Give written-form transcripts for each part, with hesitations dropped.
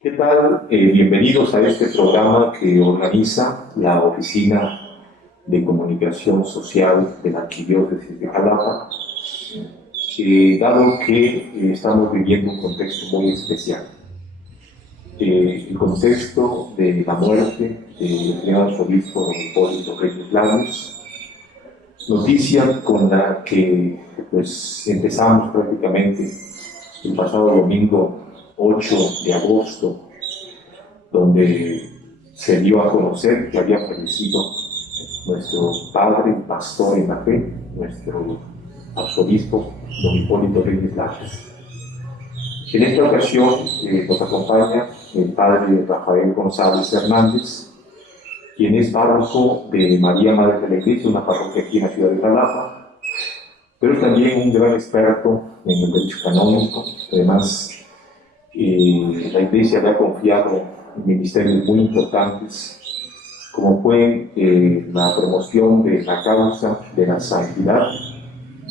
¿Qué tal? Bienvenidos a este programa que organiza la Oficina de Comunicación Social de la Arquidiócesis de Jalapa, dado que estamos viviendo un contexto muy especial. El contexto de la muerte del señor arzobispo don Hipólito Reyes Lagos, noticia con la que pues, empezamos prácticamente el pasado domingo 8 de agosto, donde se dio a conocer que había fallecido nuestro padre, pastor en la fe, nuestro arzobispo, don Hipólito Reyes Lagos. En esta ocasión nos acompaña el padre Rafael González Hernández, quien es párroco de María Madre de la Iglesia, una parroquia aquí en la ciudad de Jalapa, pero también un gran experto en el derecho canónico. Además, la Iglesia le ha confiado ministerios muy importantes, como fue la promoción de la causa de la santidad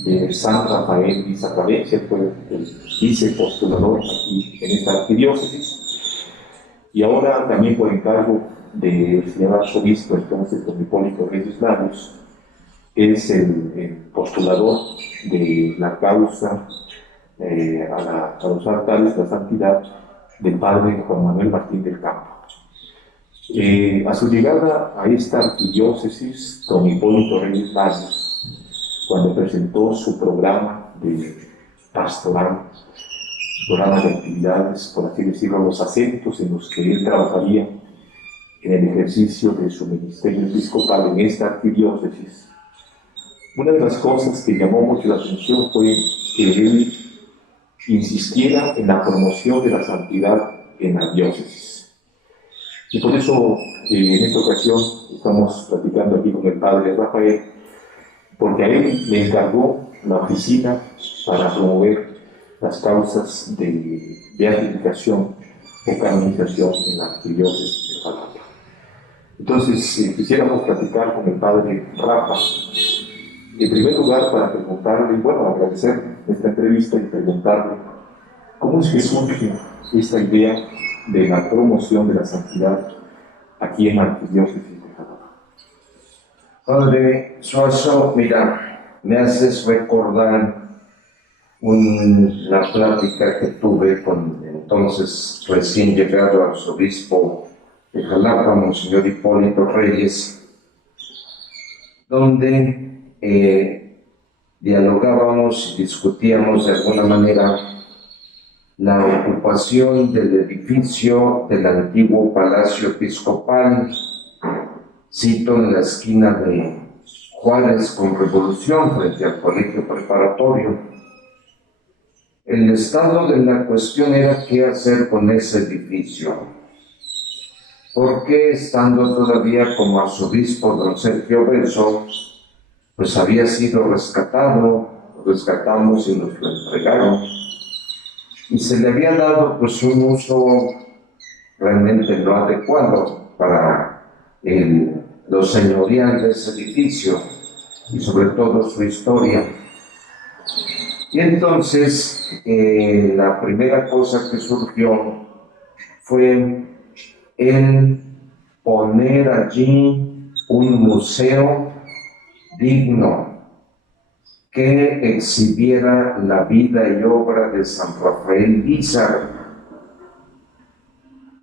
de San Rafael y Sacradencia, fue el vicepostulador aquí en esta arquidiócesis, y ahora también por encargo del señor arzobispo, entonces don Hipólito Reyes Lagos, es el postulador de la causa a los altares de la santidad del padre Juan Manuel Martín del Campo. A su llegada a esta arquidiócesis, don Hipólito Reyes Lagos, cuando presentó su programa de pastoral, programa de actividades, por así decirlo, los acentos en los que él trabajaría en el ejercicio de su ministerio episcopal en esta arquidiócesis, una de las cosas que llamó mucho la atención fue que él insistiera en la promoción de la santidad en la diócesis. Y por eso, en esta ocasión, estamos platicando aquí con el padre Rafael, porque a él le encargó la oficina para promover las causas de beatificación o canonización en la arquidiócesis de Jalapa. Entonces, quisiéramos platicar con el padre Rafa, en primer lugar, para preguntarle, bueno, agradecer esta entrevista y preguntarle cómo es que surge esta idea de la promoción de la santidad aquí en la arquidiócesis de Jalapa. Padre Suazo, mira, me haces recordar una plática que tuve con entonces recién llegado arzobispo de Jalapa, Monseñor Hipólito Reyes, donde dialogábamos y discutíamos de alguna manera la ocupación del edificio del antiguo Palacio Episcopal, cito, en la esquina de Juárez con Revolución, frente al colegio preparatorio. El estado de la cuestión era qué hacer con ese edificio, porque estando todavía como arzobispo don Sergio Beso, pues había sido rescatado, lo rescatamos y nos lo entregaron, y se le había dado pues un uso realmente no adecuado para lo señorial de ese edificio y sobre todo su historia. Y entonces la primera cosa que surgió fue el poner allí un museo digno que exhibiera la vida y obra de San Rafael Lizar,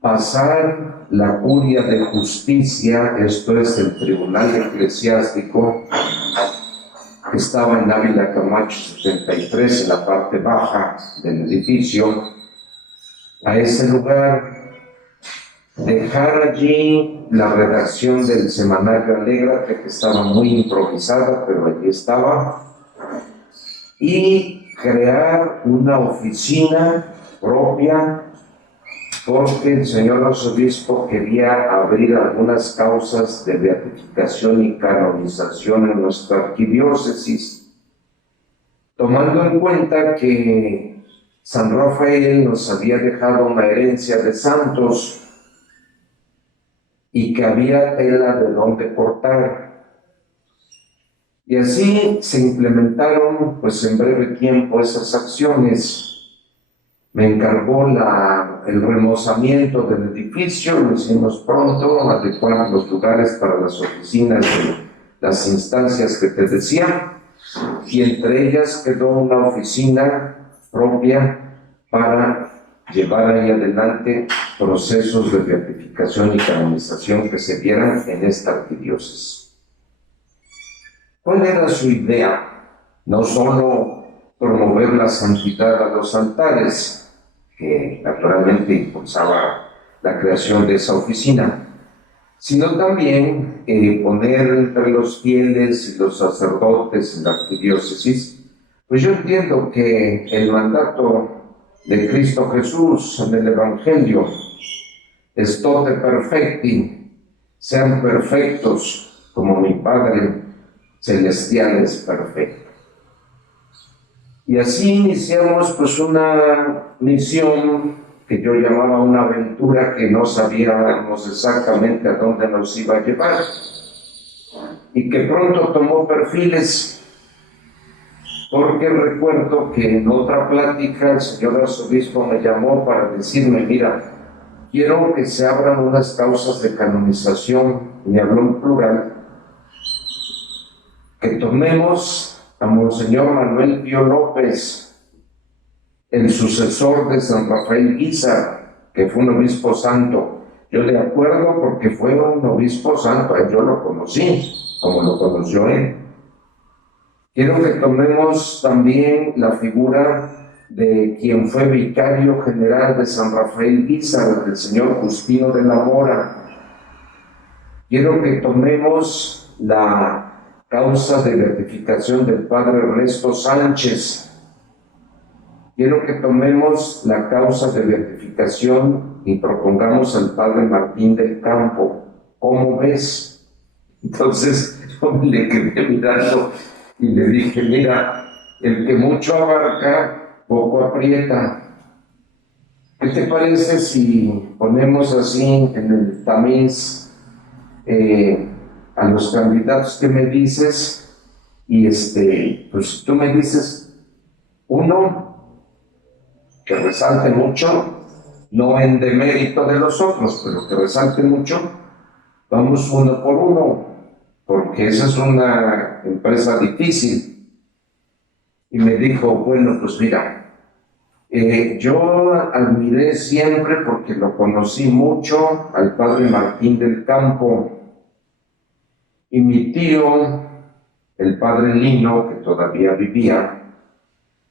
pasar la curia de justicia, esto es el tribunal eclesiástico, que estaba en Ávila Camacho 73, en la parte baja del edificio, a ese lugar, dejar allí la redacción del semanario Alégrate, que estaba muy improvisada, pero allí estaba, y crear una oficina propia, porque el señor arzobispo quería abrir algunas causas de beatificación y canonización en nuestra arquidiócesis, tomando en cuenta que San Rafael nos había dejado una herencia de santos y que había tela de donde cortar. Y así se implementaron, pues en breve tiempo, esas acciones. Me encargó la el remozamiento del edificio, lo hicimos pronto, adecuar los lugares para las oficinas de las instancias que te decía, y entre ellas quedó una oficina propia para llevar ahí adelante procesos de beatificación y canonización que se dieran en esta arquidiócesis. ¿Cuál era su idea? No solo promover la santidad a los altares, que naturalmente impulsaba la creación de esa oficina, sino también poner entre los fieles y los sacerdotes en la arquidiócesis, pues yo entiendo que el mandato de Cristo Jesús en el Evangelio es tote perfecti, sean perfectos como mi Padre Celestial es perfecto. Y así iniciamos pues una misión que yo llamaba una aventura que no sabíamos exactamente a dónde nos iba a llevar y que pronto tomó perfiles, porque recuerdo que en otra plática el señor arzobispo me llamó para decirme: mira, quiero que se abran unas causas de canonización, y me habló en plural, que tomemos a Monseñor Manuel Pío López, el sucesor de San Rafael Guízar, que fue un obispo santo. Yo de acuerdo, porque fue un obispo santo, yo lo conocí, como lo conoció él. Quiero que tomemos también la figura de quien fue vicario general de San Rafael Guízar, el señor Justino de la Mora. Quiero que tomemos la causa de beatificación del padre Ernesto Sánchez. Quiero que tomemos la causa de beatificación y propongamos al padre Martín del Campo. ¿Cómo ves? Entonces yo me le quedé mirando y le dije: mira, el que mucho abarca, poco aprieta. ¿Qué te parece si ponemos así en el tamiz a los candidatos que me dices? Y pues tú me dices uno que resalte mucho, no en demérito de los otros, pero que resalte mucho. Vamos uno por uno, porque esa es una empresa difícil. Y me dijo: bueno, pues mira, yo admiré siempre, porque lo conocí mucho, al padre Martín del Campo, y mi tío, el padre Lino, que todavía vivía,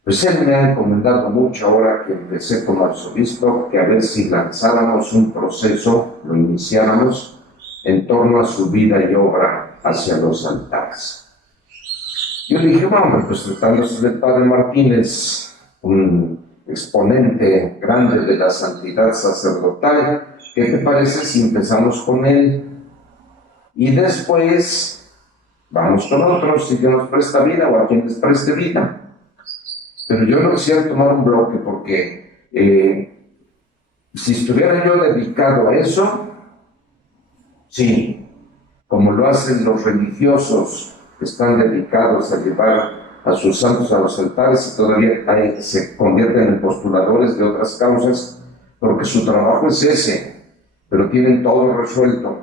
pues él me ha encomendado mucho, ahora que empecé como arzobispo, que a ver si lanzáramos un proceso, lo iniciáramos en torno a su vida y obra hacia los altares. Yo le dije: bueno, pues tratándose del padre Martínez, un exponente grande de la santidad sacerdotal, ¿qué te parece si empezamos con él? Y después vamos con otros, si Dios nos presta vida o a quien les preste vida. Pero yo no quisiera tomar un bloque, porque si estuviera yo dedicado a eso, sí, como lo hacen los religiosos que están dedicados a llevar a sus santos a los altares y todavía se convierten en postuladores de otras causas, porque su trabajo es ese, pero tienen todo resuelto.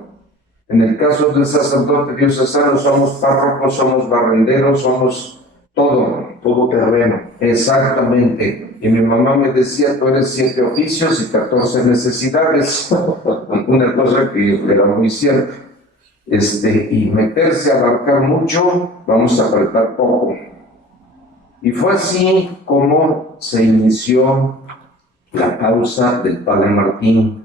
En el caso del sacerdote diocesano somos párrocos, somos barrenderos, somos todo terreno. Exactamente. Y mi mamá me decía: tú eres 7 oficios y 14 necesidades. Una cosa que era muy cierta. Y meterse a abarcar mucho, vamos a apretar poco. Y fue así como se inició la causa del padre Martín.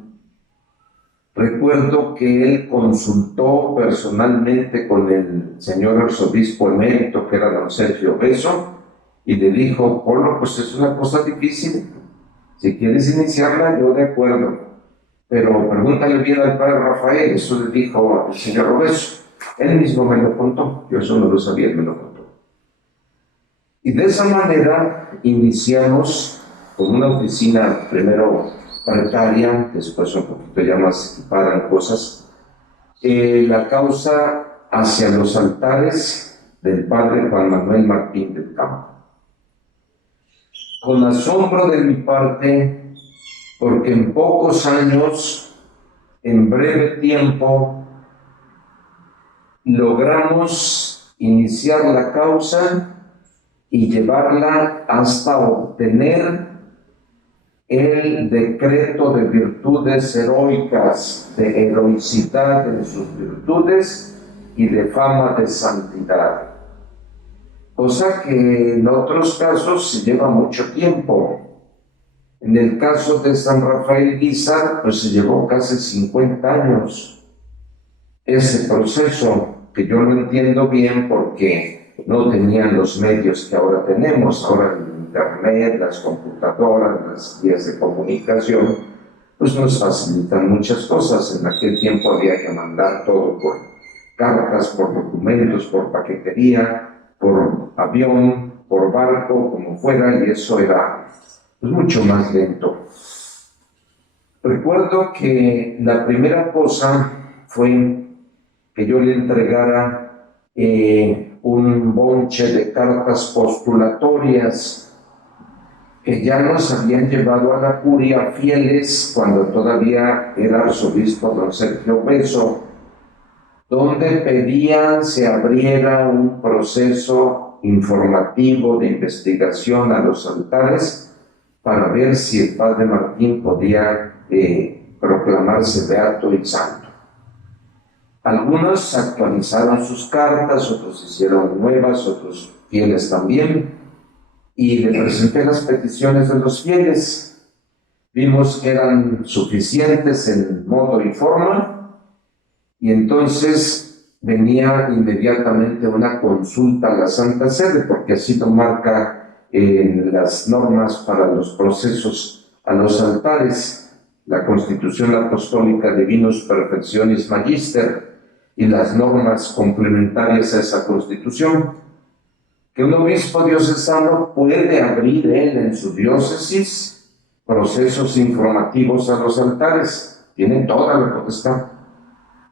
Recuerdo que él consultó personalmente con el señor arzobispo emérito, que era don Sergio Beso, y le dijo: Polo, pues es una cosa difícil, si quieres iniciarla, yo de acuerdo, pero pregúntale bien al padre Rafael. Eso le dijo el señor Beso. Él mismo me lo contó, yo eso no lo sabía, él me lo contó. Y de esa manera iniciamos con una oficina primero paritaria, después un poquito ya más equipada en cosas, la causa hacia los altares del padre Juan Manuel Martín del Campo. Con asombro de mi parte, porque en pocos años, en breve tiempo, logramos iniciar la causa y llevarla hasta obtener el decreto de virtudes heroicas, de heroicidad en sus virtudes y de fama de santidad. Cosa que en otros casos se lleva mucho tiempo. En el caso de San Rafael Guízar, pues se llevó casi 50 años ese proceso, que yo no entiendo bien porque no tenían los medios que ahora tenemos. Ahora el internet, las computadoras, las vías de comunicación, pues nos facilitan muchas cosas. En aquel tiempo había que mandar todo por cartas, por documentos, por paquetería, por avión, por barco, como fuera, y eso era pues mucho más lento. Recuerdo que la primera cosa fue que yo le entregara un bonche de cartas postulatorias que ya nos habían llevado a la curia fieles cuando todavía era arzobispo don Sergio Beso, donde pedían se abriera un proceso informativo de investigación a los altares para ver si el padre Martín podía proclamarse beato y santo. Algunos actualizaron sus cartas, otros hicieron nuevas, otros fieles también, y le presenté las peticiones de los fieles. Vimos que eran suficientes en modo y forma, y entonces venía inmediatamente una consulta a la Santa Sede, porque así lo marca las normas para los procesos a los altares, la Constitución Apostólica Divinus Perfectionis Magister y las normas complementarias a esa Constitución, que un obispo diocesano puede abrir él en su diócesis procesos informativos a los altares, tiene toda la potestad,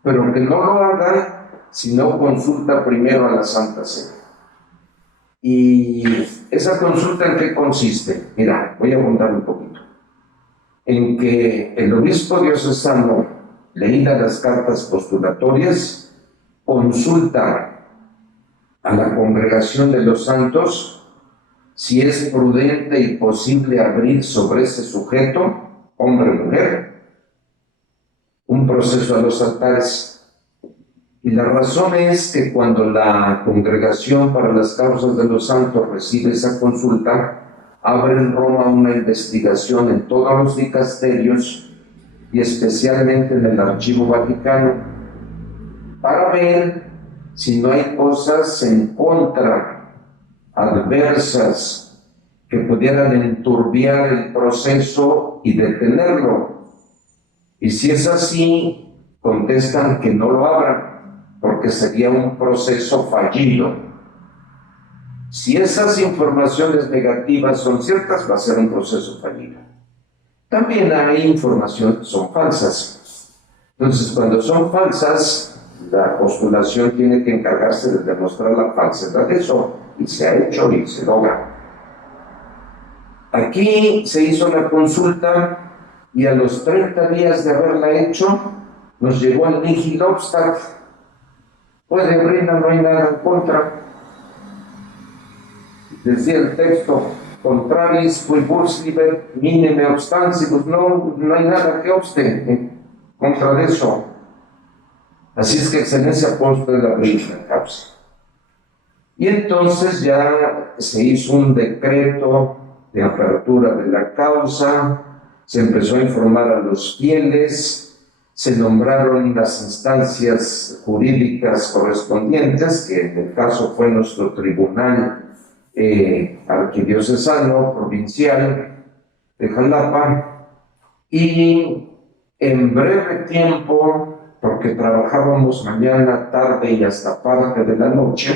pero que no lo haga si no consulta primero a la Santa Sede. ¿Y esa consulta en qué consiste? Mira, voy a contar un poquito. En que el obispo diocesano, leídas las cartas postulatorias, consulta a la congregación de los santos si es prudente y posible abrir sobre ese sujeto, hombre o mujer, un proceso a los altares. Y la razón es que cuando la Congregación para las Causas de los Santos recibe esa consulta, abre en Roma una investigación en todos los dicasterios y especialmente en el Archivo Vaticano para ver si no hay cosas en contra, adversas, que pudieran enturbiar el proceso y detenerlo. Y si es así, contestan que no lo abran, porque sería un proceso fallido. Si esas informaciones negativas son ciertas, va a ser un proceso fallido. También hay informaciones que son falsas. Entonces, cuando son falsas, la postulación tiene que encargarse de demostrar la falsedad de eso, y se ha hecho y se logra. Aquí se hizo la consulta y a los 30 días de haberla hecho, nos llegó el nihil obstat. Puede abrirla, no hay nada en contra. Decía el texto, contraris quibus liber minime obstancibus, no hay nada que obste en contra de eso. Así es que excelencia puede abrir la causa. Y entonces ya se hizo un decreto de apertura de la causa, se empezó a informar a los fieles, se nombraron las instancias jurídicas correspondientes, que en el caso fue nuestro tribunal arquidiocesano provincial de Jalapa, y en breve tiempo, porque trabajábamos mañana, tarde y hasta parte de la noche,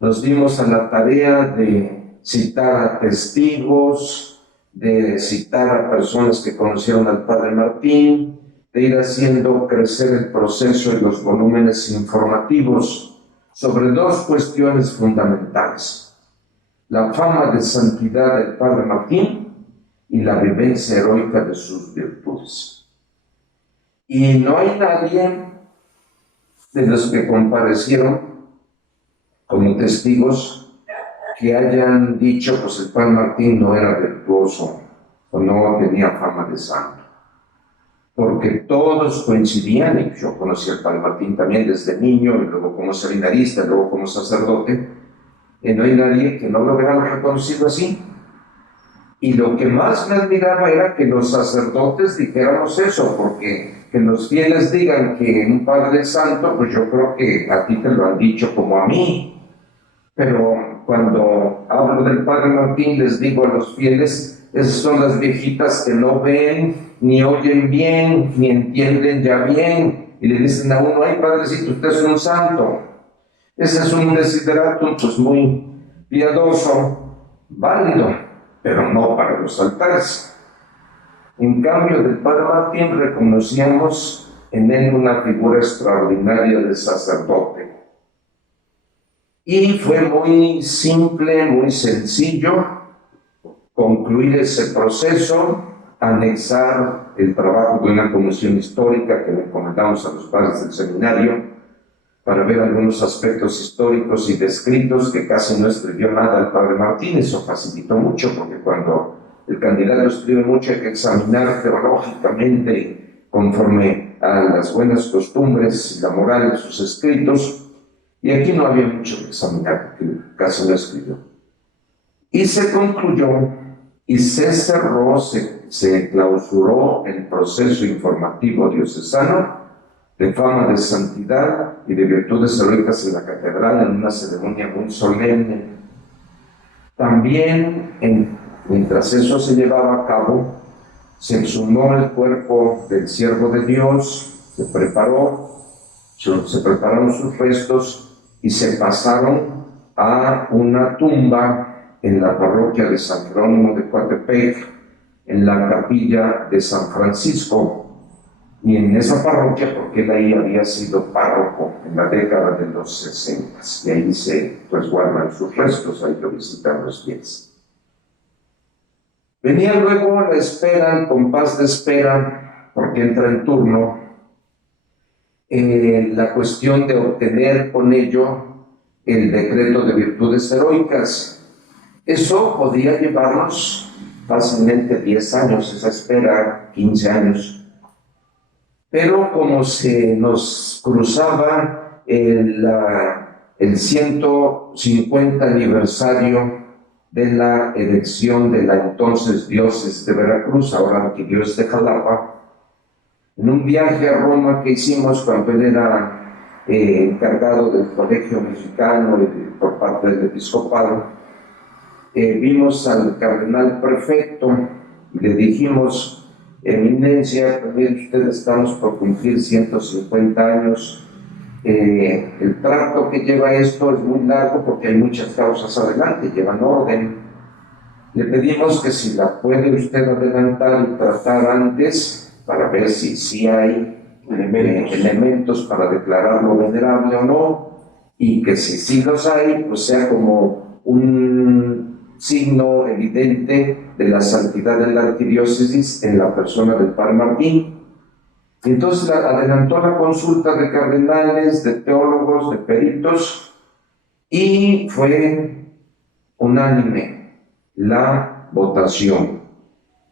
nos dimos a la tarea de citar a testigos, de citar a personas que conocieron al padre Martín, de ir haciendo crecer el proceso y los volúmenes informativos sobre dos cuestiones fundamentales: la fama de santidad del padre Martín y la vivencia heroica de sus virtudes. Y no hay nadie de los que comparecieron como testigos que hayan dicho, pues el padre Martín no era virtuoso o no tenía fama de santo, porque todos coincidían, y yo conocí al padre Martín también desde niño, y luego como seminarista, luego como sacerdote, y no hay nadie que no lo hubiera reconocido así. Y lo que más me admiraba era que los sacerdotes dijéramos eso, porque que los fieles digan que un padre es santo, pues yo creo que a ti te lo han dicho como a mí. Pero cuando hablo del padre Martín, les digo a los fieles, esas son las viejitas que no ven, ni oyen bien, ni entienden ya bien, y le dicen a uno, ay padrecito, usted es un santo. Ese es un desideratum pues muy piadoso, válido, pero no para los altares. En cambio, del padre Martín reconocíamos en él una figura extraordinaria de sacerdote. Y fue muy simple, muy sencillo concluir ese proceso, anexar el trabajo de una comisión histórica que le encomendamos a los padres del seminario para ver algunos aspectos históricos y descritos, que casi no escribió nada el padre Martín. Eso facilitó mucho, porque cuando el candidato escribe mucho hay que examinar teológicamente conforme a las buenas costumbres y la moral de sus escritos, y aquí no había mucho que examinar, porque casi no escribió. Y se concluyó y se cerró, se clausuró el proceso informativo diocesano de fama de santidad y de virtudes heroicas en la catedral, en una ceremonia muy solemne. También, mientras eso se llevaba a cabo, se exhumó el cuerpo del siervo de Dios, se prepararon sus restos y se pasaron a una tumba en la parroquia de San Jerónimo de Coatepec, en la capilla de San Francisco. Y en esa parroquia, porque él ahí había sido párroco en la década de los 60, y ahí se resguardan sus restos, ahí lo visitan los fieles. Venía luego la espera, el compás de espera, porque entra en turno, la cuestión de obtener con ello el decreto de virtudes heroicas. Eso podía llevarnos fácilmente 10 años, esa espera, 15 años. Pero como se nos cruzaba el 150 aniversario de la elección de la entonces diócesis de Veracruz, ahora arquidiócesis de Jalapa, en un viaje a Roma que hicimos cuando él era encargado del Colegio Mexicano por parte del episcopado, vimos al cardenal prefecto y le dijimos: Eminencia, también ustedes estamos por cumplir 150 años. El tracto que lleva esto es muy largo porque hay muchas causas adelante, llevan orden. Le pedimos que si la puede usted adelantar y tratar antes, para ver si hay elementos para declararlo venerable o no, y que si sí los hay, pues sea como un signo evidente de la santidad de la arquidiócesis en la persona del padre Martín. Entonces adelantó la consulta de cardenales, de teólogos, de peritos, y fue unánime la votación.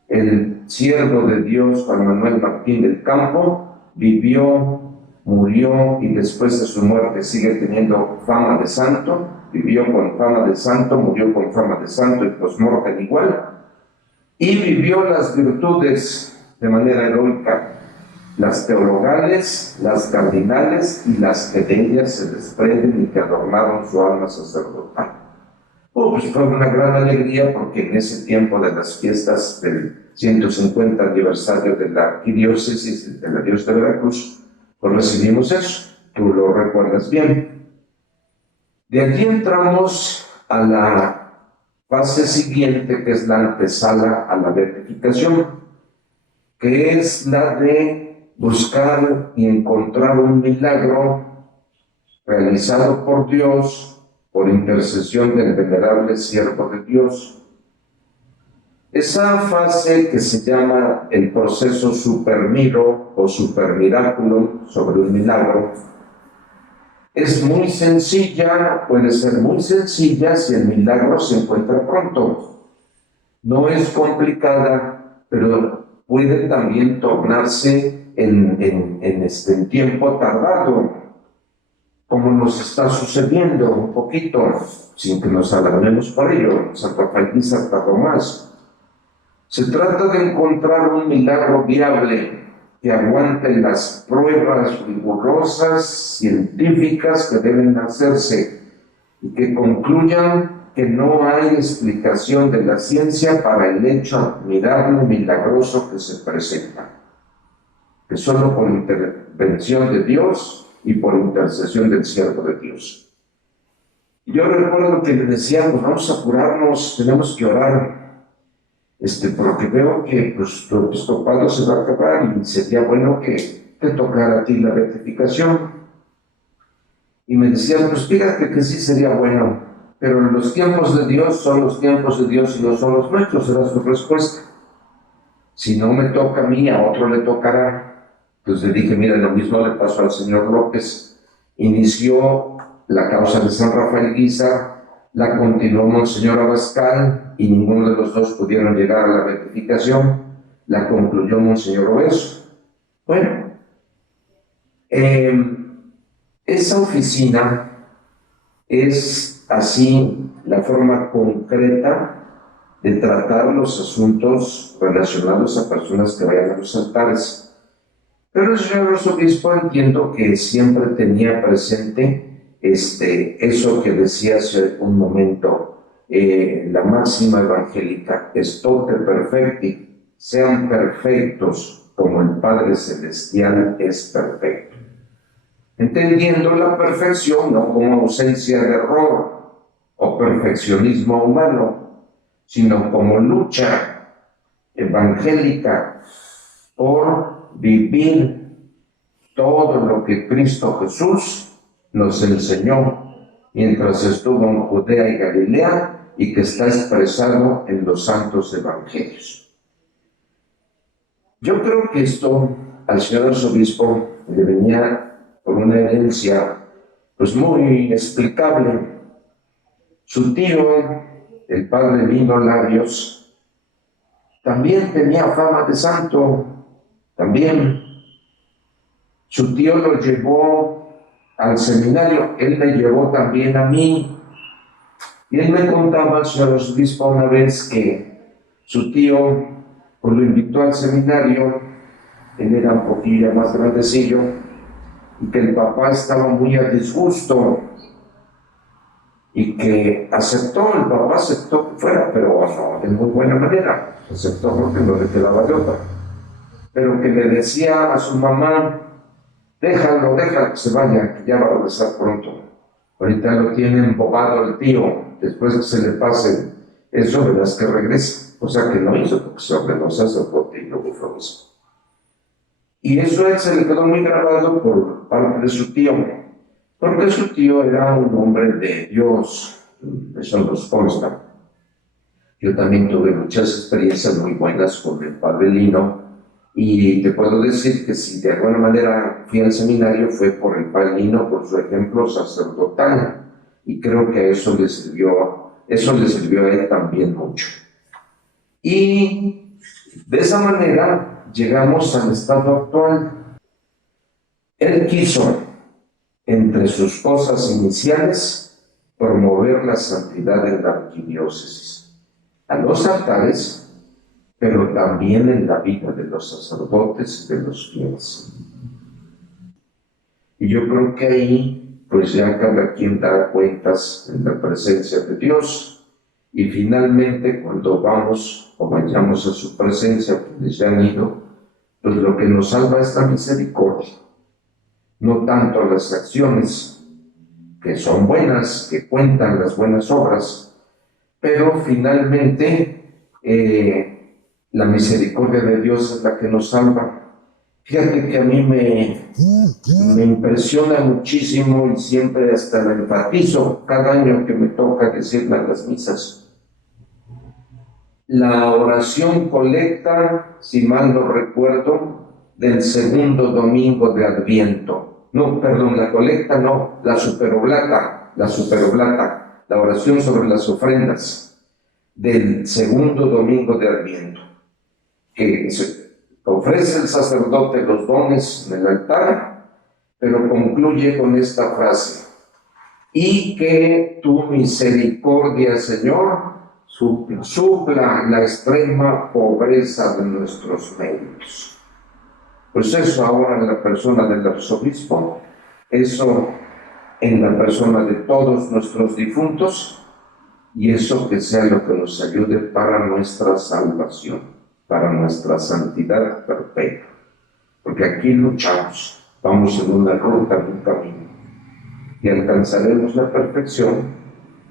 El siervo de Dios, Juan Manuel Martín del Campo, vivió, murió y después de su muerte sigue teniendo fama de santo. Vivió con fama de santo, murió con fama de santo y post-mortem igual. Y vivió las virtudes de manera heroica, las teologales, las cardinales y las que de ellas se desprenden y que adornaron su alma sacerdotal. Pues fue una gran alegría, porque en ese tiempo de las fiestas del 150 aniversario de la arquidiócesis de la diócesis de Veracruz, pues recibimos eso, tú lo recuerdas bien. De allí entramos a la fase siguiente, que es la antesala a la beatificación, que es la de buscar y encontrar un milagro realizado por Dios por intercesión del venerable siervo de Dios. Esa fase que se llama el proceso supermiro o supermiráculo sobre un milagro es muy sencilla, puede ser muy sencilla si el milagro se encuentra pronto. No es complicada, pero puede también tornarse en tiempo tardado, como nos está sucediendo un poquito, sin que nos alarmemos por ello. San Rafael Guízar tardó más. Se trata de encontrar un milagro viable que aguante las pruebas rigurosas, científicas que deben hacerse y que concluyan que no hay explicación de la ciencia para el hecho admirable y milagroso que se presenta, que solo por intervención de Dios y por intercesión del siervo de Dios. Yo recuerdo que le decían, pues vamos a curarnos, tenemos que orar, porque veo que pues, tu episcopado se va a acabar y sería bueno que te tocara a ti la beatificación. Y me decían, pues fíjate que sí sería bueno, pero los tiempos de Dios son los tiempos de Dios y no son los nuestros, era su respuesta. Si no me toca a mí, a otro le tocará. Entonces le dije, mira, lo mismo le pasó al señor López. Inició la causa de San Rafael Guízar, la continuó Monseñor Abascal y ninguno de los dos pudieron llegar a la beatificación, la concluyó Monseñor Obeso. Bueno, esa oficina es así la forma concreta de tratar los asuntos relacionados a personas que vayan a los altares. Pero el señor arzobispo entiendo que siempre tenía presente eso que decía hace un momento, la máxima evangélica, estote perfecti, sean perfectos como el Padre Celestial es perfecto. Entendiendo la perfección no como ausencia de error o perfeccionismo humano, sino como lucha evangélica por vivir todo lo que Cristo Jesús nos enseñó mientras estuvo en Judea y Galilea y que está expresado en los santos evangelios. Yo creo que esto al señor arzobispo le venía por una herencia pues muy explicable. Su tío, el padre Lino Larios, también tenía fama de santo, también. Su tío lo llevó al seminario, él me llevó también a mí. Y él me contaba al señor arzobispo una vez que su tío pues, lo invitó al seminario, él era un poquillo más grandecillo, y que el papá estaba muy a disgusto, y que aceptó, el papá aceptó que fuera, pero no de muy buena manera, aceptó porque no le quedaba de otra, pero que le decía a su mamá, déjalo que se vaya, que ya va a regresar pronto. Ahorita lo tiene embobado el tío, después que se le pase eso, verás que regresa. O sea que no hizo porque se ordenó sacerdote y luego fue eso. Y eso él se le quedó muy grabado por parte de su tío, porque su tío era un hombre de Dios, eso nos consta. Yo también tuve muchas experiencias muy buenas con el padre Lino, y te puedo decir que si de alguna manera fui al seminario fue por el padre Lino, por su ejemplo sacerdotal, y creo que eso le sirvió a él también mucho. Y de esa manera llegamos al estado actual. Él quiso, entre sus cosas iniciales, promover la santidad en la arquidiócesis, a los altares, pero también en la vida de los sacerdotes y de los fieles. Y yo creo que ahí, pues ya cada quien da cuentas en la presencia de Dios, y finalmente cuando vamos o vayamos a su presencia, quienes ya han ido, pues lo que nos salva es la misericordia, no tanto las acciones, que son buenas, que cuentan las buenas obras, pero finalmente la misericordia de Dios es la que nos salva. Fíjate que a mí me impresiona muchísimo y siempre hasta me enfatizo cada año que me toca decirle a las misas. la oración colecta, si mal no recuerdo, del segundo domingo de Adviento. No, perdón, la colecta no, la superoblata, la oración sobre las ofrendas del segundo domingo de Adviento, que ofrece el sacerdote los dones en el altar, pero concluye con esta frase: y que tu misericordia, Señor, supla la extrema pobreza de nuestros medios. Pues eso ahora en la persona del arzobispo, eso en la persona de todos nuestros difuntos, y eso que sea lo que nos ayude para nuestra salvación, para nuestra santidad perpetua. Porque aquí luchamos, vamos en una ruta, en un camino, y alcanzaremos la perfección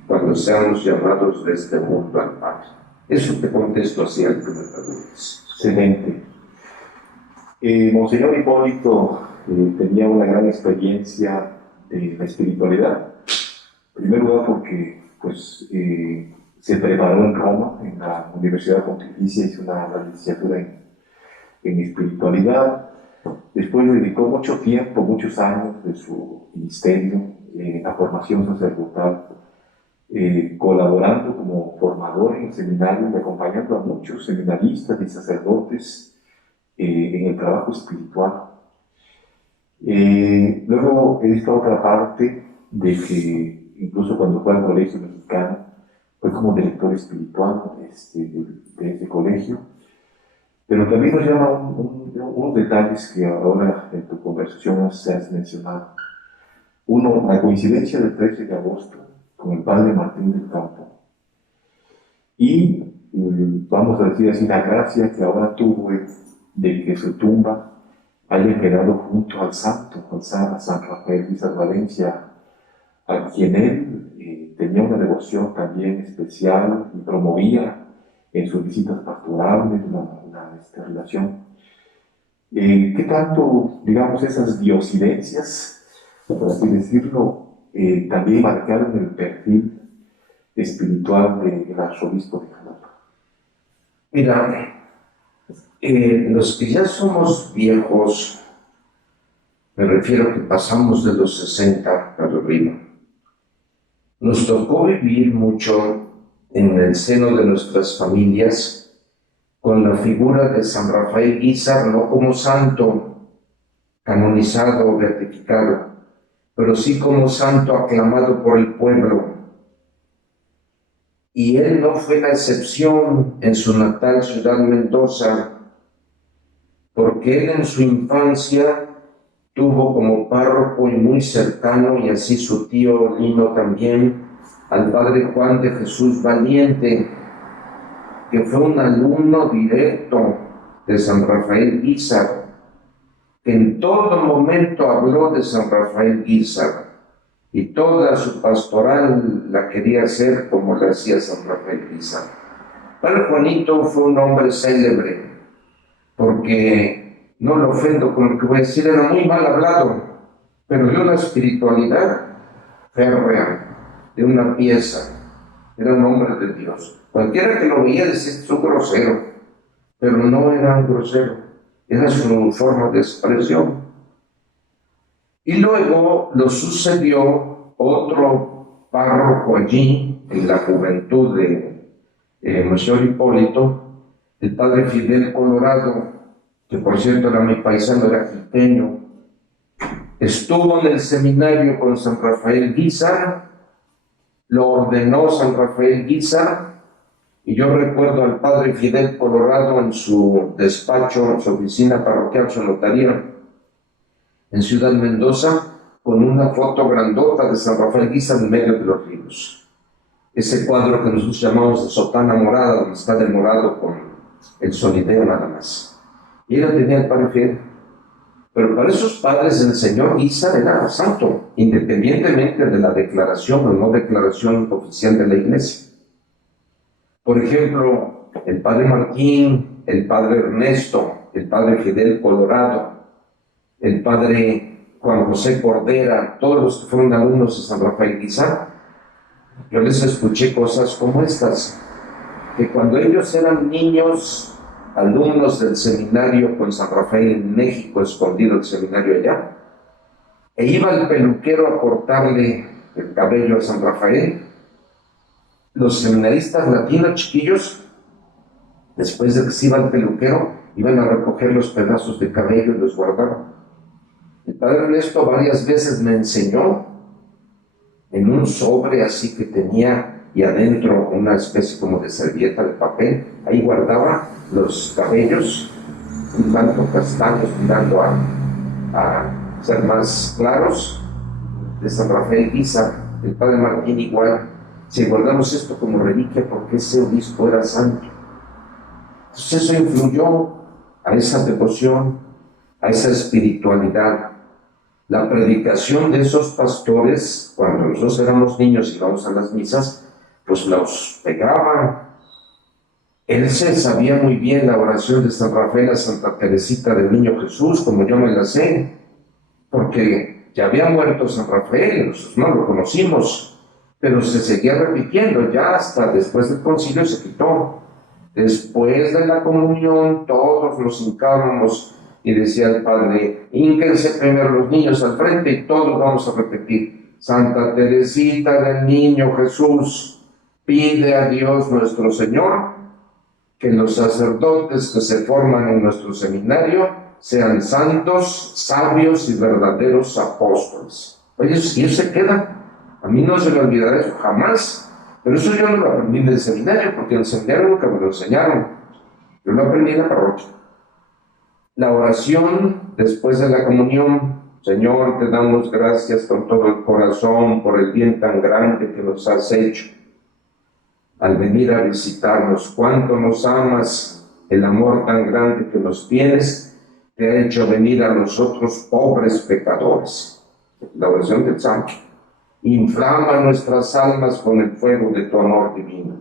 cuando seamos llamados de este mundo al Padre. Eso te contesto así al que me preguntes. Excelente. Monseñor Hipólito tenía una gran experiencia de la espiritualidad. En primer lugar porque se preparó en Roma, en la Universidad Pontificia, hizo una licenciatura en espiritualidad. Después dedicó mucho tiempo, muchos años de su ministerio en la formación sacerdotal, colaborando como formador en el seminario y acompañando a muchos seminaristas y sacerdotes en el trabajo espiritual. Luego, esta otra parte de que incluso cuando fue al colegio mexicano, fue como director espiritual de ese colegio. Pero también nos llama unos detalles que ahora en tu conversación se has mencionado. Uno, la coincidencia del 13 de agosto con el padre Martín del Campo. Y vamos a decir así, la gracia que ahora tuve de que su tumba haya quedado junto al santo, a San Rafael Guízar Valencia, a quien él tenía una devoción también especial y promovía en sus visitas pastorales esta relación. ¿Qué tanto, digamos, esas diosidencias, por así decirlo, también marcaron el perfil espiritual del arzobispo de Jalapa? Mira, los que ya somos viejos, me refiero que pasamos de los 60 para arriba, nos tocó vivir mucho en el seno de nuestras familias con la figura de San Rafael Guízar, no como santo canonizado o beatificado, pero sí como santo aclamado por el pueblo. Y él no fue la excepción en su natal ciudad Mendoza, porque él en su infancia tuvo como párroco y muy cercano, y así su tío Lino también, al padre Juan de Jesús Valiente, que fue un alumno directo de San Rafael Guízar, que en todo momento habló de San Rafael Guízar, y toda su pastoral la quería hacer como la hacía San Rafael Guízar. Padre Juanito fue un hombre célebre, porque, no lo ofendo con lo que voy a decir, era muy mal hablado, pero de una espiritualidad férrea, de una pieza, era un hombre de Dios. Cualquiera que lo veía decía, es un grosero, pero no era un grosero, era su forma de expresión. Y luego lo sucedió otro párroco allí, en la juventud de Monseñor Hipólito, el padre Fidel Colorado, que por cierto era mi paisano, era quiteño. Estuvo en el seminario con San Rafael Guízar, lo ordenó San Rafael Guízar, y yo recuerdo al padre Fidel Colorado en su despacho, en su oficina parroquial, su notaría, en Ciudad Mendoza, con una foto grandota de San Rafael Guízar en medio de los ríos. Ese cuadro que nosotros llamamos de sotana morada, donde está de morado con el solideo nada más. Y él tenía el padre Fidel. Pero para esos padres el señor Guízar era santo, independientemente de la declaración o no declaración oficial de la Iglesia. Por ejemplo, el padre Martín, el padre Ernesto, el padre Fidel Colorado, el padre Juan José Cordera, todos los que fueron alumnos de San Rafael Guízar, yo les escuché cosas como estas. que cuando ellos eran niños, alumnos del seminario con San Rafael en México, escondido el seminario allá, e iba el peluquero a cortarle el cabello a San Rafael, los seminaristas latinos chiquillos, después de que se iba el peluquero, iban a recoger los pedazos de cabello y los guardaban. El padre Ernesto varias veces me enseñó en un sobre así que tenía y adentro una especie como de servilleta de papel, ahí guardaba los cabellos, un tanto castaños mirando a ser más claros, de San Rafael Guízar. El padre Martín igual. Si guardamos esto como reliquia porque ese obispo era santo. Entonces eso influyó a esa devoción, a esa espiritualidad. La predicación de esos pastores, cuando nosotros éramos niños y íbamos a las misas, pues los pegaban. Él se sabía muy bien la oración de San Rafael a Santa Teresita del Niño Jesús, como yo me la sé, porque ya había muerto San Rafael, nosotros no lo conocimos, pero se seguía repitiendo, ya hasta después del concilio se quitó. Después de la comunión todos nos hincábamos y decía el padre, hínquense primero los niños al frente y todos vamos a repetir, Santa Teresita del Niño Jesús, pide a Dios nuestro Señor que los sacerdotes que se forman en nuestro seminario sean santos, sabios y verdaderos apóstoles. Oye, si eso se queda, a mí no se me olvidará eso jamás. Pero eso yo no lo aprendí en el seminario, porque en el seminario nunca me lo enseñaron. Yo lo aprendí en la parroquia. La oración después de la comunión, Señor, te damos gracias con todo el corazón por el bien tan grande que nos has hecho. Al venir a visitarnos, cuánto nos amas, el amor tan grande que nos tienes, te ha hecho venir a nosotros pobres pecadores. La oración del santo. Inflama nuestras almas con el fuego de tu amor divino,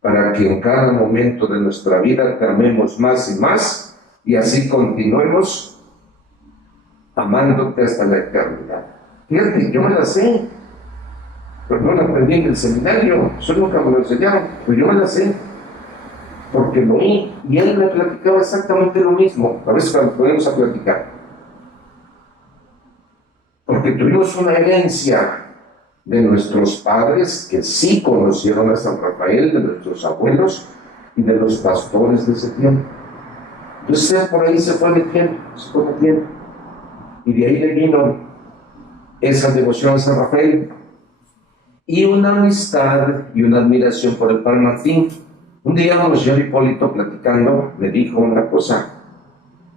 para que en cada momento de nuestra vida te amemos más y más, y así continuemos amándote hasta la eternidad. Fíjate, yo me la sé, pero no la aprendí en el seminario, eso nunca me lo enseñaron, pero yo me la sé, porque lo oí, y él me platicaba exactamente lo mismo. A veces cuando podemos a platicar, porque tuvimos una herencia de nuestros padres que sí conocieron a San Rafael, de nuestros abuelos y de los pastores de ese tiempo. Entonces por ahí se fue metiendo, y de ahí le vino esa devoción a San Rafael y una amistad y una admiración por el padre Martín. Un día yo y Hipólito platicando, me dijo una cosa,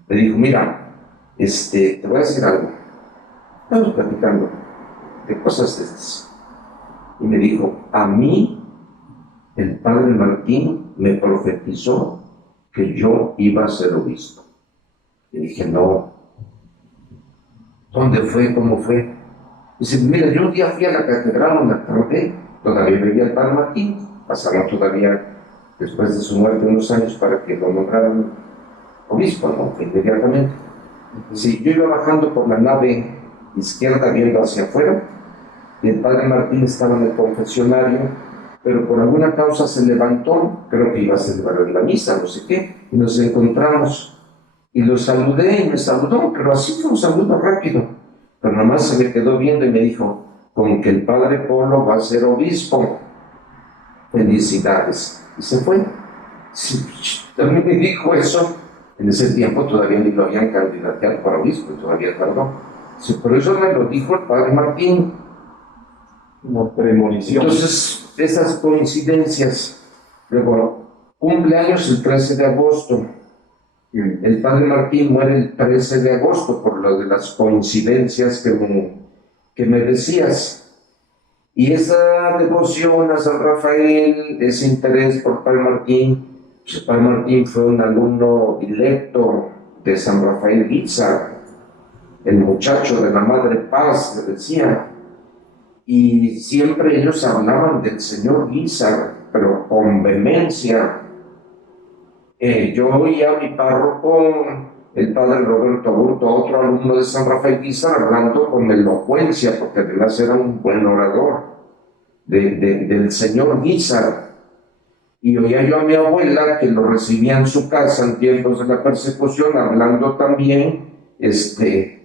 me dijo, mira, te voy a decir algo. Estamos platicando de cosas de estas. Y me dijo, a mí, el padre Martín me profetizó que yo iba a ser obispo. Le dije, no. ¿Dónde fue? ¿Cómo fue? Dice, mira, yo un día fui a la catedral una tarde, todavía vivía el padre Martín, pasaron todavía, después de su muerte, unos años para que lo nombraran obispo, ¿no? Inmediatamente. Sí, yo iba bajando por la nave izquierda viendo hacia afuera, y el padre Martín estaba en el confesionario, pero por alguna causa se levantó, creo que iba a celebrar la misa, no sé qué, y nos encontramos, y lo saludé y me saludó, pero así fue un saludo rápido, pero nomás se me quedó viendo y me dijo, con que el padre Polo va a ser obispo, felicidades, y se fue. Sí, también me dijo eso, en ese tiempo todavía ni lo habían candidateado para obispo, todavía tardó. Sí, por eso me lo dijo el padre Martín. Una premonición. Entonces, esas coincidencias. Luego, cumpleaños el 13 de agosto. El padre Martín muere el 13 de agosto por lo de las coincidencias que me decías. Y esa devoción a San Rafael, ese interés por padre Martín, pues el padre Martín fue un alumno directo de San Rafael Guízar, el muchacho de la Madre Paz, le decía, y siempre ellos hablaban del señor Guízar, pero con vehemencia. Yo oía a mi párroco, el padre Roberto Aburto, otro alumno de San Rafael Guízar, hablando con elocuencia, porque además era un buen orador, del señor Guízar. y oía yo a mi abuela que lo recibía en su casa en tiempos de la persecución, hablando también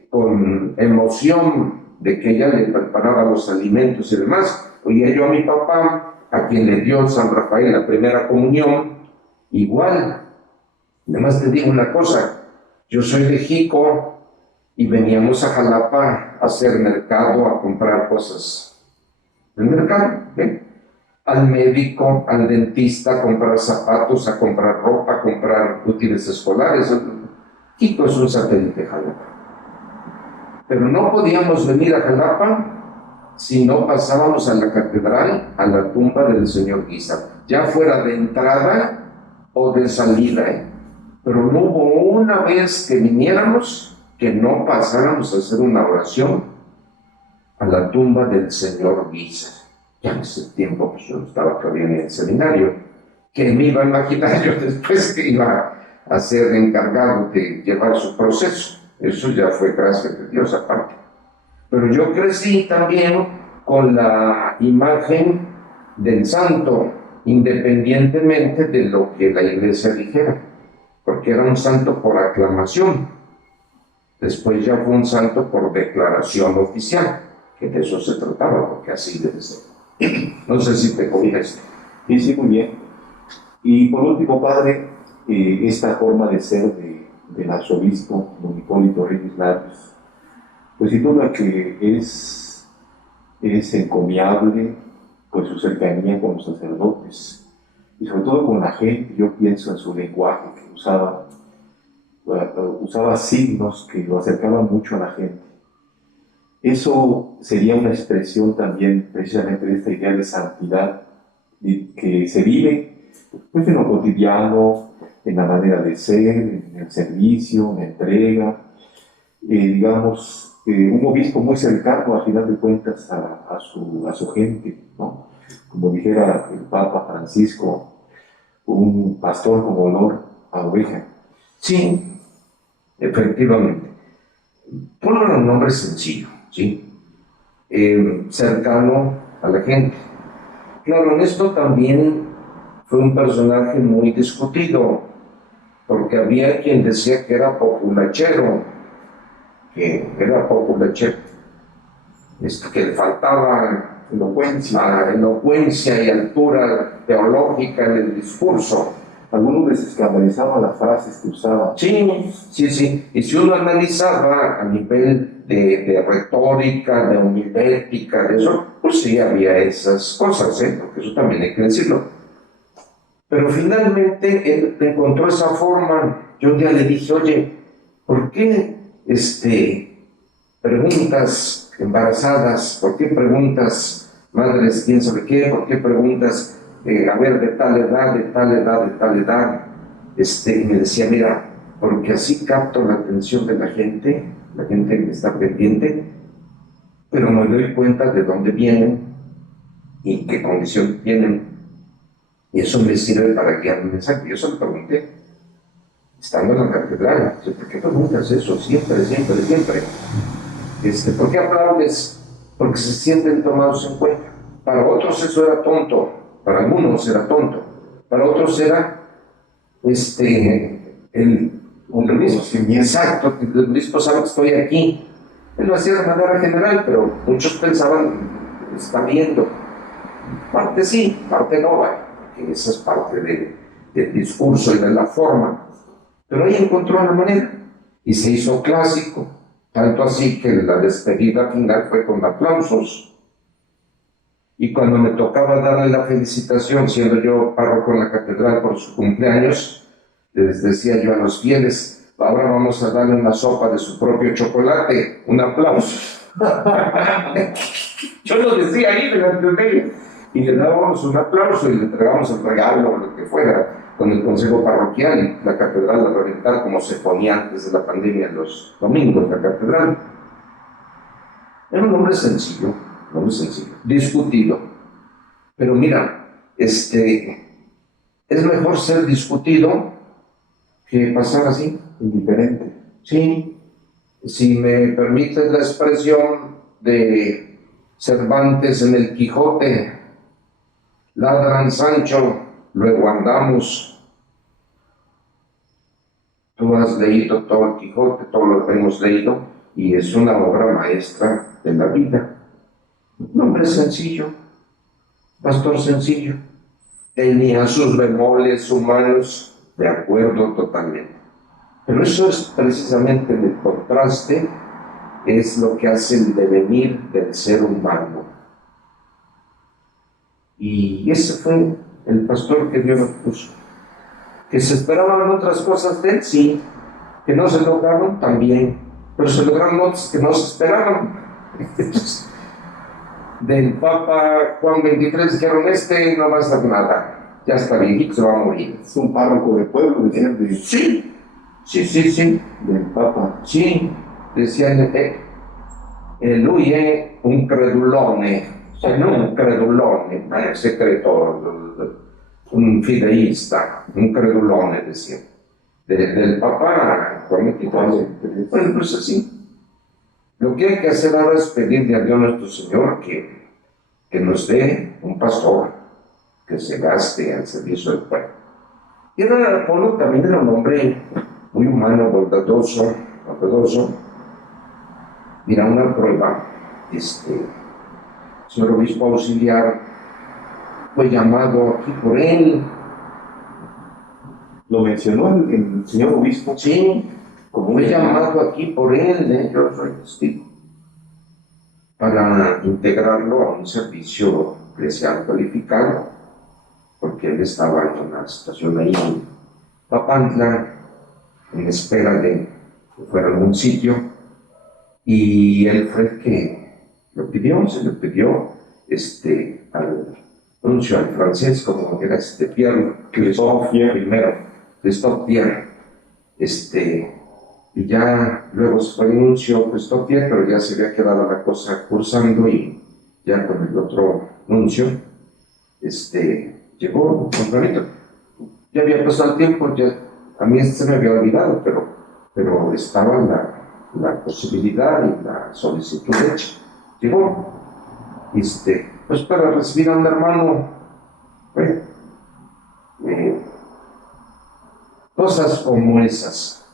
con emoción de que ella le preparaba los alimentos y demás. Oía yo a mi papá, a quien le dio San Rafael la primera comunión, igual. Además te digo una cosa, yo soy de Jico y veníamos a Jalapa a hacer mercado, a comprar cosas del mercado, ¿eh? Al médico, al dentista, a comprar zapatos, a comprar ropa, a comprar útiles escolares. Jico es un satélite de Jalapa. Pero no podíamos venir a Jalapa si no pasábamos a la catedral, a la tumba del señor Guízar, ya fuera de entrada o de salida, ¿eh? Pero no hubo una vez que viniéramos que no pasáramos a hacer una oración a la tumba del señor Guízar. Ya en ese tiempo pues yo estaba todavía en el seminario, que me iba a imaginar yo después que iba a ser encargado de llevar su proceso. Eso ya fue gracia de Dios aparte. Pero yo crecí también con la imagen del santo, independientemente de lo que la iglesia dijera, porque era un santo por aclamación. Después ya fue un santo por declaración oficial, que de eso se trataba, porque así debe ser. No sé si te comienzo. Sí, sí, muy bien. Y por último, padre, esta forma de ser del arzobispo don Hipólito Reyes Larios, pues sin duda que es encomiable, pues su cercanía con los sacerdotes y sobre todo con la gente. Yo pienso en su lenguaje, que usaba signos que lo acercaban mucho a la gente. Eso sería una expresión también precisamente de esta idea de santidad que se vive pues, en lo cotidiano, en la manera de ser, en el servicio, en la entrega, un obispo muy cercano a final de cuentas a su gente, ¿no? Como dijera el Papa Francisco, un pastor con olor a oveja. Sí, efectivamente. Ponle un nombre sencillo, ¿sí? Cercano a la gente. Claro, en esto también fue un personaje muy discutido, porque había quien decía que era populachero, que le faltaba elocuencia y altura teológica en el discurso. Algunos les escandalizaban las frases que usaba. Sí. Y si uno analizaba a nivel de retórica, de homilética, de eso, pues sí había esas cosas, porque eso también hay que decirlo. Pero finalmente él encontró esa forma. Yo un día le dije, oye, ¿por qué preguntas embarazadas? ¿Por qué preguntas madres quién sabe qué? ¿Por qué preguntas a ver, de tal edad? Y me decía, mira, porque así capto la atención de la gente que está pendiente, pero me doy cuenta de dónde vienen y qué condición tienen, y eso me sirve para guiar mi mensaje. Yo se lo pregunté, estando en la catedral, ¿por qué preguntas eso? Siempre. ¿Por qué aplaudes? Porque se sienten tomados en cuenta. Para otros eso era tonto, para algunos era tonto, para otros era un reconocimiento. Exacto, el obispo sabe que estoy aquí. Él lo hacía de manera general, pero muchos pensaban, está viendo. Parte sí, parte no, que esa es parte del discurso y de la forma. Pero ahí encontró la manera y se hizo clásico, tanto así que la despedida final fue con aplausos. Y cuando me tocaba darle la felicitación, siendo yo párroco en la catedral por su cumpleaños, les decía yo a los fieles, ahora vamos a darle una sopa de su propio chocolate, un aplauso. Yo lo decía ahí delante de ellos, y le dábamos un aplauso y le entregamos el regalo o lo que fuera, con el consejo parroquial y la catedral a reventar, como se ponía antes de la pandemia los domingos, la catedral. Era un hombre sencillo, discutido. Pero mira, es mejor ser discutido que pasar así, indiferente. Sí, si me permites la expresión de Cervantes en el Quijote, ladran Sancho, luego andamos. Tú has leído todo el Quijote, todo lo hemos leído, y es una obra maestra de la vida. Un hombre sencillo, pastor sencillo, tenía sus bemoles humanos, de acuerdo totalmente. Pero eso es precisamente el contraste, es lo que hace el devenir del ser humano. Y ese fue el pastor que Dios nos puso. Que se esperaban otras cosas de él, sí. Que no se lograron, también. Pero se lograron otras que no se esperaban. Del Papa Juan XXIII dijeron, no va a hacer nada. Ya está viejito, se va a morir. Es un párroco de pueblo, decían de... Sí. Del Papa. Sí. Decían, lui è un credulone. Non un credulone, ma è secreto. Un fideísta, un credulone, decía. Del Papa Juan XXIII. Bueno, pues así. Lo que hay que hacer ahora es pedirle a Dios nuestro Señor que nos dé un pastor que se gaste al servicio del pueblo. Y Apolo también era un hombre muy humano, bondadoso. Mira, una prueba, señor obispo auxiliar fue llamado aquí por él. Lo mencionó el señor obispo. Sí, como fue llamado aquí por él, yo soy testigo, para integrarlo a un servicio eclesial cualificado, porque él estaba en una situación ahí en Papantla, en espera de que fuera a algún sitio, y él fue el que lo pidió, se le pidió al nuncio, al francés, como era Pierre Christophe primero, Christophe Pierre, y ya luego se fue el nuncio Christophe Pierre, pero ya se había quedado la cosa cursando, y ya con el otro nuncio, llegó un planito. Ya había pasado el tiempo, ya a mí se me había olvidado, pero estaba la posibilidad y la solicitud hecha. Llegó, pues para recibir a un hermano, cosas como esas,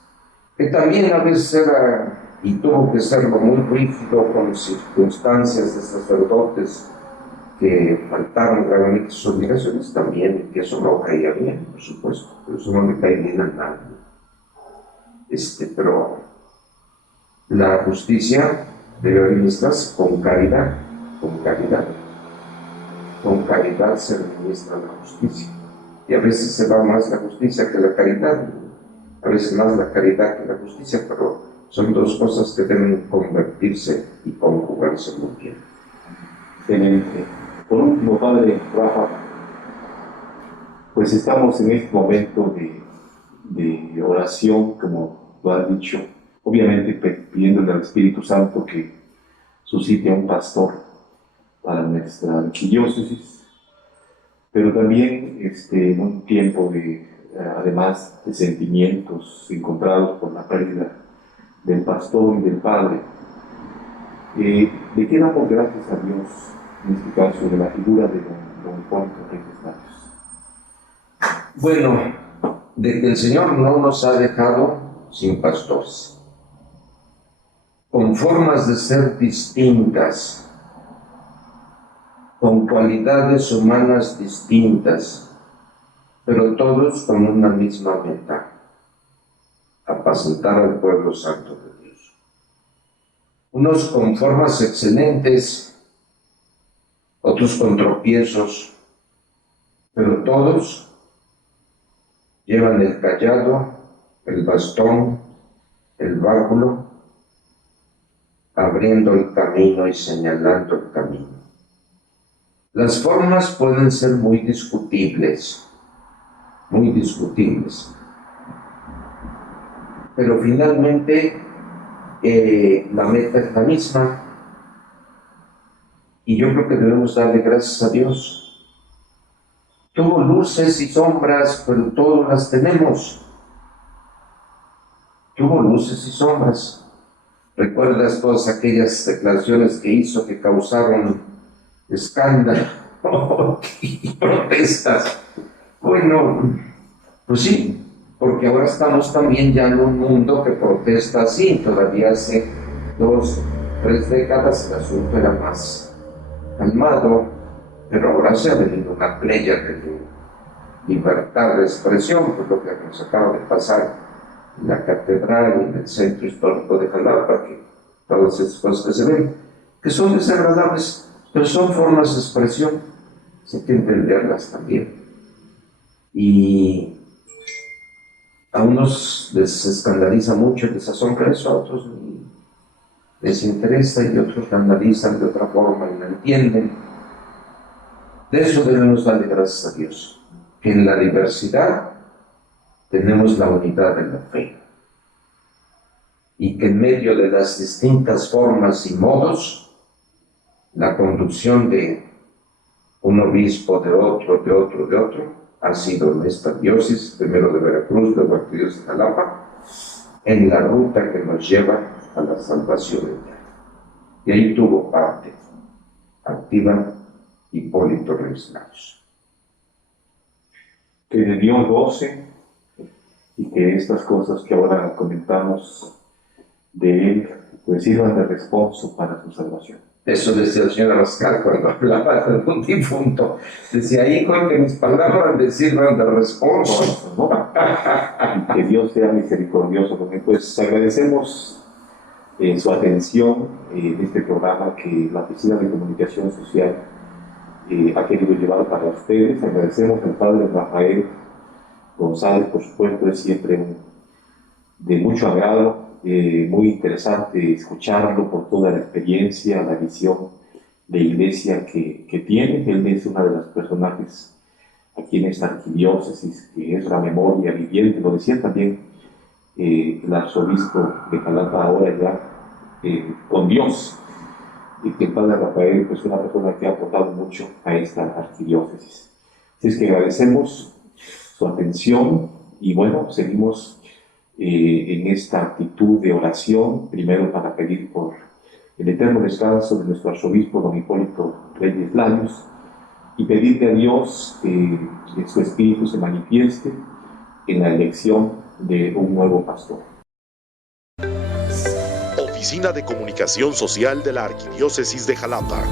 que también a veces era, y tuvo que serlo muy rígido con circunstancias de sacerdotes que faltaron gravemente sus obligaciones también, que eso no caía bien, por supuesto, pero eso no le cae bien a nadie. Pero la justicia debe administrarse con caridad, con caridad se administra la justicia. Y a veces se va más la justicia que la caridad, a veces más la caridad que la justicia, pero son dos cosas que deben convertirse y conjugarse muy bien. Excelente. Por último, Padre Rafa, pues estamos en este momento de oración, como lo has dicho, obviamente pidiéndole al Espíritu Santo que suscite a un pastor para nuestra arquidiócesis, pero también en un tiempo además de sentimientos encontrados por la pérdida del pastor y del padre, ¿de qué damos gracias a Dios, en este caso, de la figura de don Hipólito Reyes Larios? Bueno, de que el Señor no nos ha dejado sin pastores, con formas de ser distintas, con cualidades humanas distintas, pero todos con una misma meta: apacentar al pueblo santo de Dios. Unos con formas excelentes, otros con tropiezos, pero todos llevan el cayado, el bastón, el báculo, abriendo el camino y señalando el camino. Las formas pueden ser muy discutibles, pero finalmente la meta es la misma, y yo creo que debemos darle gracias a Dios. Tuvo luces y sombras, pero todas las tenemos. Tuvo luces y sombras. ¿Recuerdas todas aquellas declaraciones que hizo que causaron escándalo y protestas? Bueno, pues sí, porque ahora estamos también ya en un mundo que protesta así. Todavía hace 2, 3 décadas el asunto era más calmado, pero ahora se ha venido una playa de libertad de expresión, por lo que nos acaba de pasar en la catedral y en el centro histórico de Jalapa, que todas esas cosas que se ven, que son desagradables, pero son formas de expresión, hay que entenderlas también. Y a unos les escandaliza mucho, les asombra eso, a otros les interesa y otros lo analizan de otra forma y lo entienden. De eso debemos darle gracias a Dios, que en la diversidad tenemos la unidad de la fe y que en medio de las distintas formas y modos, la conducción de un obispo, de otro, ha sido en esta diócesis, primero de Veracruz, luego arquidiócesis de Jalapa, en la ruta que nos lleva a la salvación eterna. Y ahí tuvo parte activa Hipólito Reyes Lagos. Que de Dios goce y que estas cosas que ahora comentamos de él, pues sirvan de responso para su salvación. Eso decía el señor Abascal cuando hablaba de un difunto. Decía, hijo, que mis palabras le sirvan de responso, ¿no? Y que Dios sea misericordioso con él. Pues agradecemos su atención en este programa que la Oficina de Comunicación Social ha querido llevar para ustedes. Agradecemos al Padre Rafael González, por supuesto, es siempre de mucho agrado. Muy interesante escucharlo por toda la experiencia, la visión de iglesia que tiene. Él es uno de los personajes aquí en esta arquidiócesis que es la memoria viviente. Lo decía también el arzobispo de Jalapa ahora ya con Dios, y que el Padre Rafael pues, es una persona que ha aportado mucho a esta arquidiócesis. Así es que agradecemos su atención y bueno, seguimos en esta actitud de oración, primero para pedir por el eterno descanso de nuestro arzobispo don Hipólito Reyes Lagos y pedirle a Dios que su espíritu se manifieste en la elección de un nuevo pastor. Oficina de Comunicación Social de la Arquidiócesis de Jalapa.